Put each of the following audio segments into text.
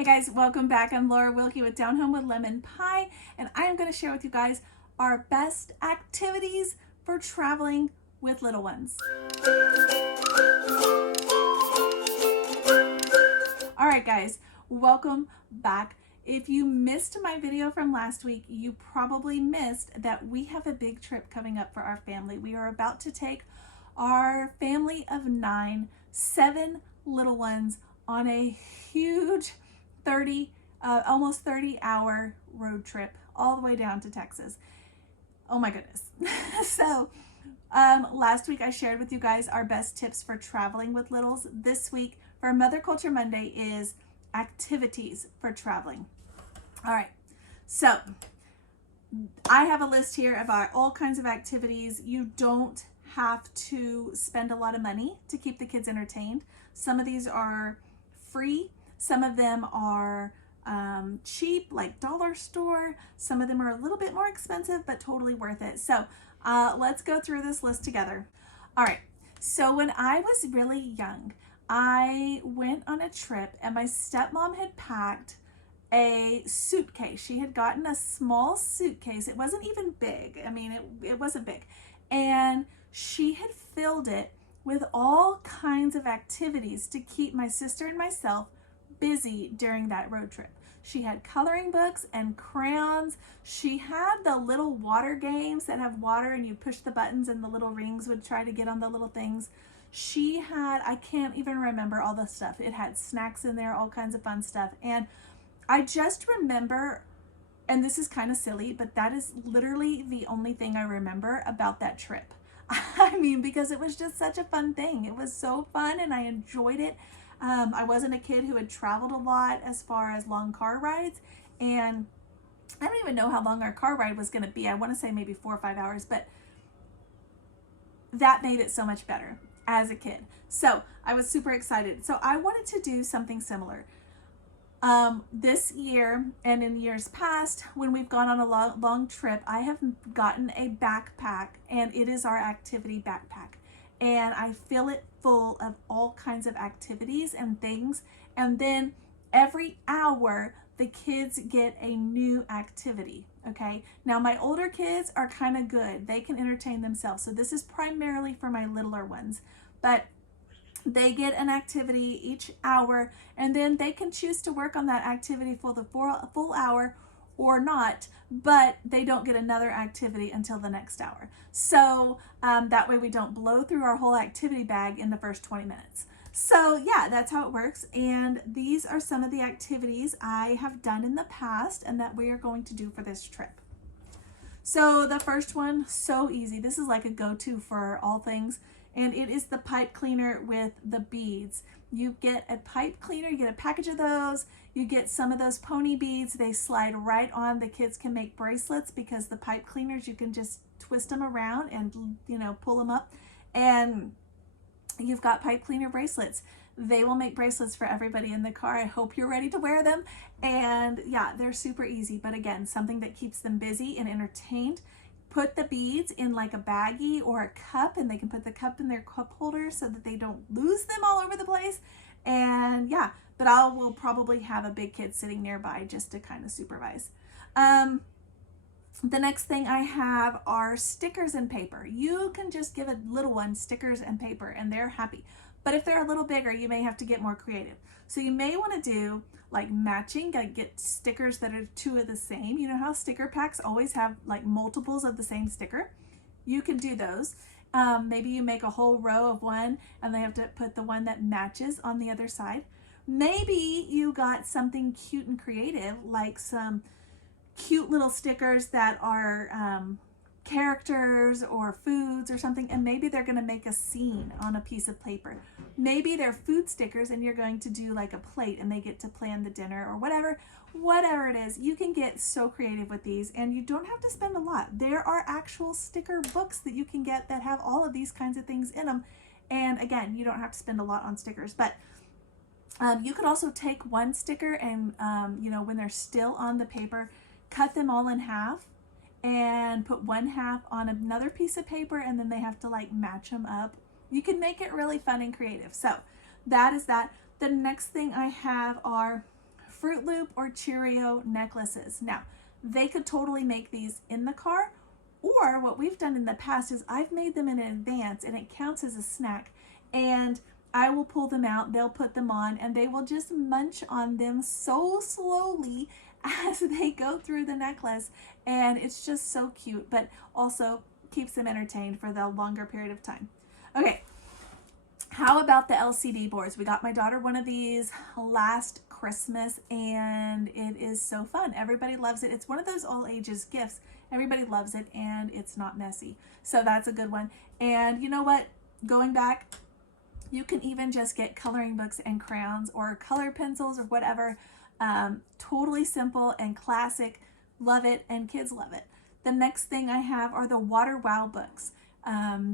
Hey guys, welcome back. I'm Laura Wilkie with Down Home with Lemon Pie, and I am going to share with you guys our best activities for traveling with little ones. All right guys, welcome back. If you missed my video from last week, you probably missed that we have a big trip coming up for our family. We are about to take our family of 7 little ones on a huge almost 30-hour road trip all the way down to Texas. Oh my goodness. So last week I shared with you guys our best tips for traveling with littles. This week for Mother Culture Monday is activities for traveling. All right, so I have a list here of all kinds of activities. You don't have to spend a lot of money to keep the kids entertained. Some of these are free. Some of them are cheap, like dollar store. Some of them are a little bit more expensive, but totally worth it. So let's go through this list together. All right, so when I was really young, I went on a trip and my stepmom had packed a suitcase. She had gotten a small suitcase. It wasn't even big. I mean, it wasn't big. And she had filled it with all kinds of activities to keep my sister and myself busy during that road trip. She had coloring books and crayons. She had the little water games that have water and you push the buttons and the little rings would try to get on the little things. She had, I can't even remember all the stuff. It had snacks in there, all kinds of fun stuff. And I just remember, and this is kind of silly, but that is literally the only thing I remember about that trip. I mean, because it was just such a fun thing. It was so fun and I enjoyed it. I wasn't a kid who had traveled a lot as far as long car rides, and I don't even know how long our car ride was going to be. I want to say maybe 4 or 5 hours, but that made it so much better as a kid. So I was super excited. So I wanted to do something similar. This year and in years past, when we've gone on a long trip, I have gotten a backpack, and it is our activity backpack. And I fill it full of all kinds of activities and things. And then every hour, the kids get a new activity, okay? Now, my older kids are kind of good. They can entertain themselves. So this is primarily for my littler ones. But they get an activity each hour, and then they can choose to work on that activity for the full hour or not, but they don't get another activity until the next hour. So that way we don't blow through our whole activity bag in the first 20 minutes. So yeah, that's how it works. And these are some of the activities I have done in the past and that we are going to do for this trip. So the first one, so easy. This is like a go-to for all things. And it is the pipe cleaner with the beads. You get a pipe cleaner, you get a package of those, you get some of those pony beads, they slide right on. The kids can make bracelets because the pipe cleaners, you can just twist them around and, you know, pull them up, and you've got pipe cleaner bracelets. They will make bracelets for everybody in the car. I hope you're ready to wear them. And yeah, they're super easy, but again, something that keeps them busy and entertained. Put the beads in like a baggie or a cup, and they can put the cup in their cup holder so that they don't lose them all over the place. And yeah, but we'll probably have a big kid sitting nearby just to kind of supervise. The next thing I have are stickers and paper. You can just give a little one stickers and paper and they're happy. But if they're a little bigger, you may have to get more creative. So you may want to do like matching, like get stickers that are 2 of the same. You know how sticker packs always have like multiples of the same sticker? You can do those. Maybe you make a whole row of one and they have to put the one that matches on the other side. Maybe you got something cute and creative, like some cute little stickers that are characters or foods or something, and maybe they're going to make a scene on a piece of paper. Maybe they're food stickers and you're going to do like a plate and they get to plan the dinner or whatever it is. You can get so creative with these, and you don't have to spend a lot. There are actual sticker books that you can get that have all of these kinds of things in them, and again, you don't have to spend a lot on stickers. But you could also take one sticker and you know, when they're still on the paper, cut them all in half and put one half on another piece of paper, and then they have to like match them up. You can make it really fun and creative. So that is that. The next thing I have are Fruit Loop or Cheerio necklaces. Now, they could totally make these in the car, or what we've done in the past is I've made them in advance and it counts as a snack, and I will pull them out, they'll put them on, and they will just munch on them so slowly as they go through the necklace, and it's just so cute, but also keeps them entertained for the longer period of time. Okay, how about the LCD boards? We got my daughter one of these last Christmas, and it is so fun. Everybody loves it. It's one of those all ages gifts. Everybody loves it, and it's not messy. So that's a good one. And you know what? Going back, you can even just get coloring books and crayons or color pencils or whatever. Totally simple and classic. Love it, and kids love it. The next thing I have are the Water Wow books.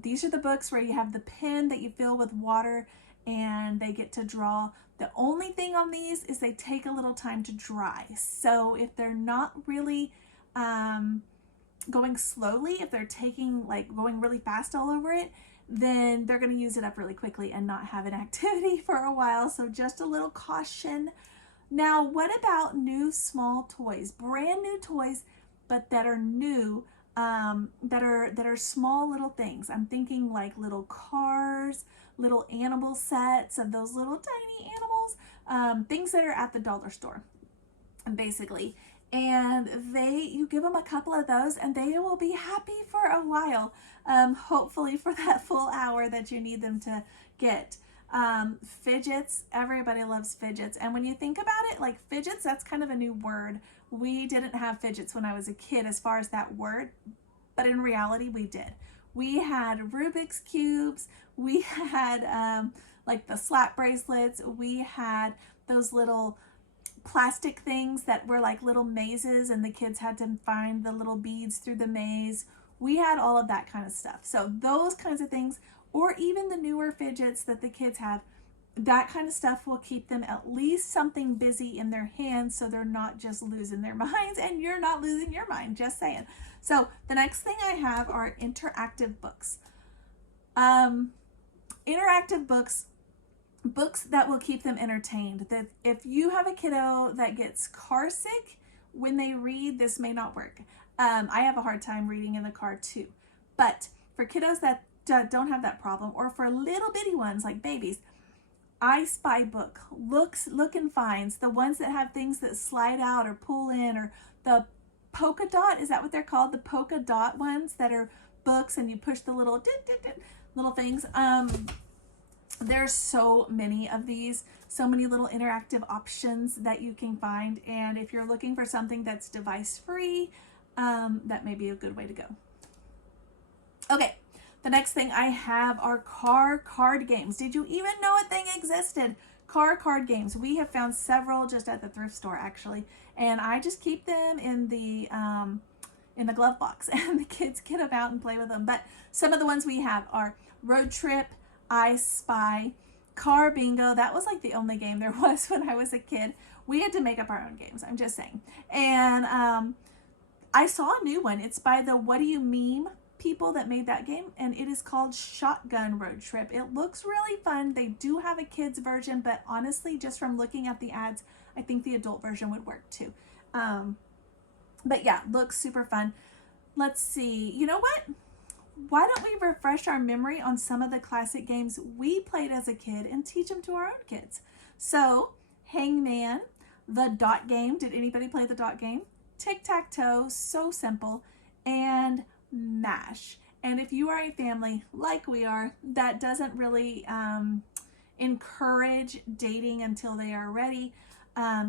These are the books where you have the pen that you fill with water and they get to draw. The only thing on these is they take a little time to dry. So if they're not really going slowly, if they're going really fast all over it, then they're going to use it up really quickly and not have an activity for a while. So just a little caution. Now, what about new small toys? Brand new toys, but that are new, that are small little things. I'm thinking like little cars, little animal sets of those little tiny animals, things that are at the dollar store, basically. And you give them a couple of those and they will be happy for a while, hopefully for that full hour that you need them to get. Fidgets, everybody loves fidgets. And when you think about it, like fidgets, that's kind of a new word. We didn't have fidgets when I was a kid as far as that word, but in reality we did. We had Rubik's Cubes, we had like the slap bracelets, we had those little plastic things that were like little mazes and the kids had to find the little beads through the maze. We had all of that kind of stuff. So those kinds of things, or even the newer fidgets that the kids have, that kind of stuff will keep them at least something busy in their hands so they're not just losing their minds, and you're not losing your mind, just saying. So the next thing I have are interactive books. Interactive books that will keep them entertained. That if you have a kiddo that gets car sick when they read, this may not work. I have a hard time reading in the car too. But for kiddos that don't have that problem, or for little bitty ones like babies, I Spy book, Look and Finds, the ones that have things that slide out or pull in, or the polka dot, is that what they're called? The polka dot ones that are books and you push the little little things. There's so many of these, so many little interactive options that you can find. And if you're looking for something that's device free, that may be a good way to go. Okay. The next thing I have are car card games. Did you even know a thing existed? Car card games. We have found several just at the thrift store actually, and I just keep them in the glove box, and the kids get them out and play with them. But some of the ones we have are Road Trip, I Spy, Car Bingo. That was like the only game there was when I was a kid. We had to make up our own games. I'm just saying. And I saw a new one. It's by the What Do You Meme people that made that game, and it is called Shotgun Road Trip. It looks really fun. They do have a kids version, but honestly, just from looking at the ads, I think the adult version would work too. But yeah, looks super fun. Let's see. You know what? Why don't we refresh our memory on some of the classic games we played as a kid and teach them to our own kids? So, Hangman, the dot game. Did anybody play the dot game? Tic-tac-toe, so simple. And MASH. And if you are a family like we are that doesn't really encourage dating until they are ready,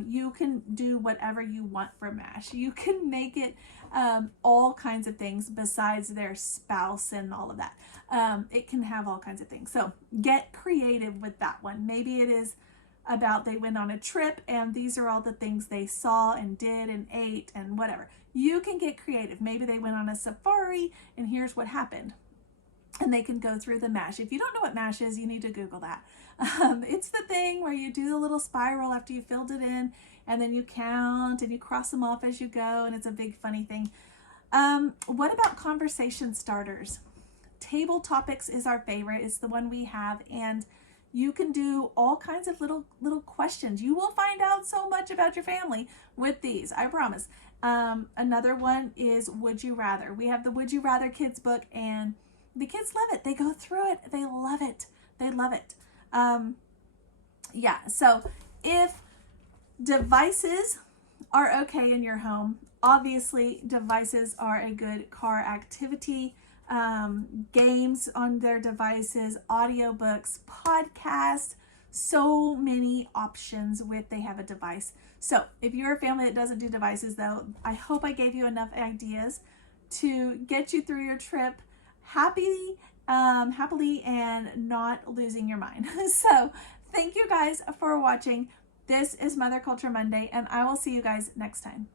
you can do whatever you want for MASH. You can make it all kinds of things besides their spouse and all of that. It can have all kinds of things. So get creative with that one. Maybe it is about they went on a trip and these are all the things they saw and did and ate and whatever. You can get creative. Maybe they went on a safari and here's what happened. And they can go through the MASH. If you don't know what MASH is, you need to Google that. It's the thing where you do the little spiral after you filled it in, and then you count and you cross them off as you go, and it's a big funny thing. What about conversation starters? Table Topics is our favorite. It's the one we have, and You can do all kinds of little questions. You will find out so much about your family with these, I promise. Another one is Would You Rather. We have the Would You Rather Kids book, and the kids love it. They go through it. They love it. They love it. Yeah, so if devices are okay in your home, obviously devices are a good car activity. Games on their devices, audiobooks, podcasts, so many options with they have a device. So if you're a family that doesn't do devices though, I hope I gave you enough ideas to get you through your trip happily and not losing your mind. So thank you guys for watching. This is Mother Culture Monday, and I will see you guys next time.